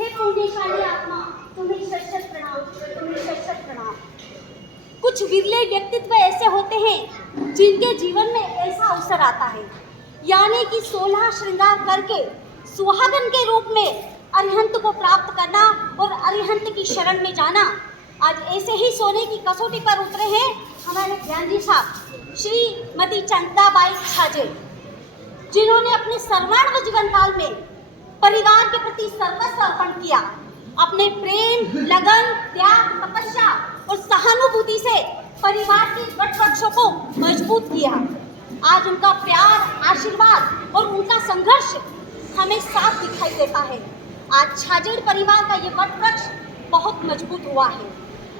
हे पुण्यशाली आत्मा, तुम्हें शत प्रणाम, तुम्हें शत प्रणाम। कुछ विरले व्यक्तित्व ऐसे होते हैं जिनके जीवन में ऐसा अवसर आता है, यानी कि 16 श्रृंगार करके सुहागन के रूप में अरिहंत को प्राप्त करना और अरिहंत की शरण में जाना। आज ऐसे ही सोने की कसौटी पर उतरे हैं हमारे ज्ञान जी साहब, श्रीमती चंदाबाई छाजेड़, जिन्होंने अपने सर्वांग जीवन काल में परिवार के प्रति सर्वस्व अर्पण किया। अपने प्रेम, लगन, त्याग, तपस्या और सहानुभूति से परिवार के वट वृक्षों को मजबूत किया। आज उनका प्यार, आशीर्वाद और उनका संघर्ष हमें साफ दिखाई देता है। आज छाजेड़ परिवार का ये वट वृक्ष बहुत मजबूत हुआ है।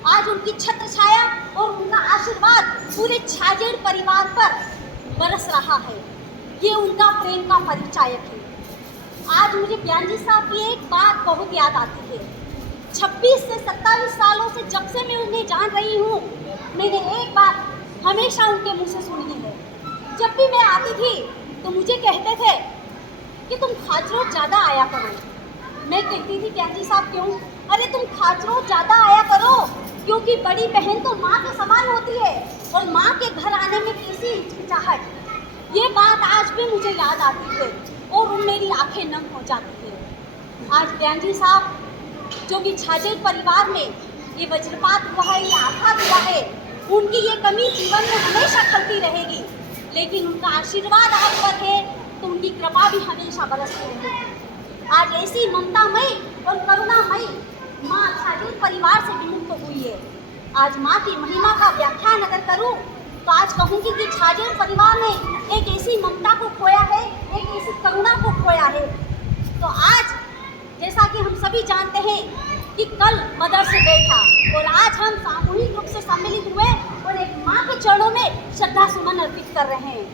आज उनकी छत्र छाया और उनका आशीर्वाद पूरे छाजेड़ परिवार पर बरस रहा है। ये उनका प्रेम का परिचायक है। आज मुझे ज्ञान जी साहब की एक बात बहुत याद आती है। 26 से 27 सालों से जब से मैं उन्हें जान रही हूँ, मैंने एक बात हमेशा उनके मुँह से सुनी है। जब भी मैं आती थी तो मुझे कहते थे कि तुम खाच रोज ज़्यादा आया करो। मैं कहती थी ज्ञान जी साहब क्यों? अरे तुम खाच रोज ज़्यादा आया करो, क्योंकि बड़ी बहन तो माँ के समान होती है और माँ के घर आने में कैसी हिचकिचाहट। ये बात आज भी मुझे याद आती है और मेरी आंखें नम हो जाती है। आज ज्ञान जी साहब जो कि छाजेड़ परिवार में ये वज्रपात हुआ है, ये आघात हुआ है, उनकी ये कमी जीवन में हमेशा खलती रहेगी, लेकिन उनका आशीर्वाद आप पर है तो उनकी कृपा भी हमेशा बरसती रहेगी। आज ऐसी ममतामयी और करुणामयी माँ छाजेड़ परिवार से विमुक्त हुई है। आज माँ की महिमा का व्याख्यान अगर करूँ तो आज कहूँगी कि छाजेड़ परिवार ने एक ऐसी ममता को खोया है, एक ऐसी करुणा को खोया है। तो आज जैसा कि हम सभी जानते हैं कि कल मदर्स डे था और आज हम सामूहिक रूप से सम्मिलित हुए और एक माँ के चरणों में श्रद्धा सुमन अर्पित कर रहे हैं।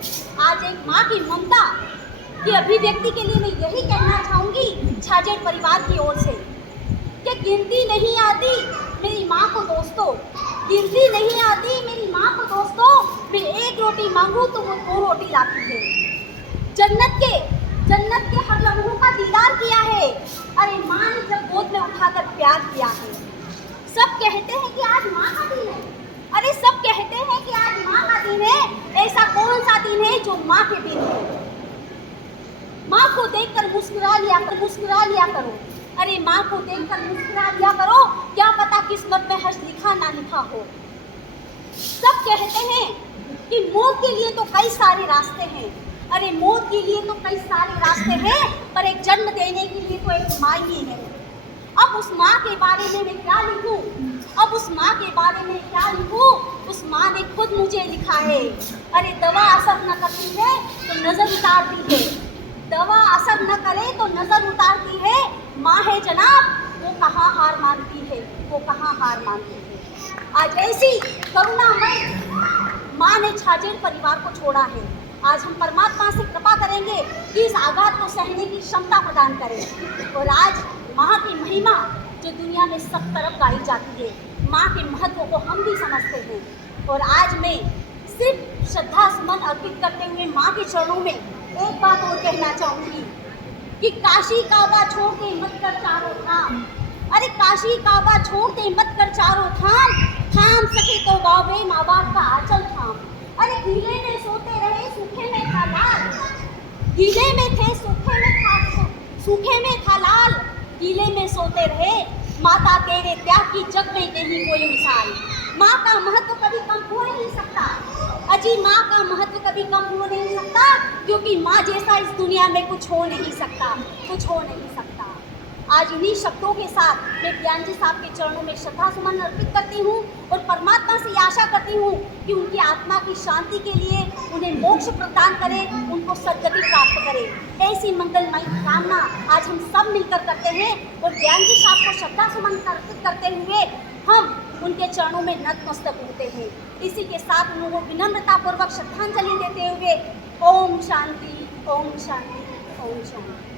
आज एक माँ की ममता की अभिव्यक्ति के लिए मैं यही कहना चाहूँगी छाजेड़ परिवार की ओर से कि गिनती नहीं आती मेरी माँ को दोस्तों, गिनती नहीं आती मेरी माँ को दोस्तों। मैं एक रोटी मांगूँ तो वो 2 रोटी लाती है। जन्नत के हर लम्हों का दीदार किया है। अरे माँ ने जब गोद में उठाकर प्यार किया है। सब कहते हैं कि आज माँ का दिन है। अरे सब कहते हैं कि आज माँ का दिन है। ऐसा कौन सा दिन है जो माँ के दिन है? माँ को देखकर मुस्कुरा लिया करो। अरे माँ को देखकर मुस्कुरा लिया करो, क्या पता किस्मत में हर्ष लिखा ना लिखा हो। सब कहते हैं कि मौत के लिए तो कई सारे रास्ते हैं। अरे मौत के लिए तो कई सारे रास्ते हैं, पर एक जन्म देने के लिए तो एक माँ ही है। अब उस माँ के बारे में मैं क्या लिखूं? उस माँ ने खुद मुझे लिखा है। अरे दवा असर न करती है तो नजर उतारती है। दवा असर न करे तो नजर उतारती है। माँ है जनाब, वो कहाँ हार मानती है। आज ऐसी करुणामय माँ ने छाजेड़ परिवार को छोड़ा है। आज हम परमात्मा से कृपा करेंगे कि इस आघात को सहने की क्षमता प्रदान करें। और आज माँ की महिमा जो दुनिया में सब तरफ गाई जाती है, माँ के महत्व को हम भी समझते हैं। और आज मैं सिर्फ श्रद्धा सुमन अर्पित करते हुए माँ के चरणों में एक बात और कहना चाहूँगी कि काशी काबा छोड़ के मत कर चारों धाम। अरे काशी काबा छोड़ के मत कर चारों धाम, थाम सके तो बाबे माँ बाप का आंचल थाम। अरे गीले में सोते रहे सूखे में था लाल, गीले में थे सूखे में था लाल। गीले में सोते रहे, माता तेरे त्याग की जग में नहीं कोई मिसाल। माँ का महत्व कभी कम हो नहीं सकता। अजी माँ का महत्व कभी कम हो नहीं सकता, क्योंकि माँ जैसा इस दुनिया में कुछ हो नहीं सकता। आज इन्हीं शब्दों के साथ मैं ज्ञान जी साहब के चरणों में श्रद्धा सुमन अर्पित करती हूँ और परमात्मा से आशा करती हूँ कि उनकी आत्मा की शांति के लिए उन्हें मोक्ष प्रदान करे, उनको सद्गति प्राप्त करे। ऐसी मंगलमय कामना आज हम सब मिलकर करते हैं और ज्ञान जी साहब को श्रद्धा सुमन अर्पित करते हुए हम उनके चरणों में नतमस्तक होते हैं। इसी के साथ उनको विनम्रतापूर्वक श्रद्धांजलि देते हुए ओम शांति, ओम शांति, ओम शांति।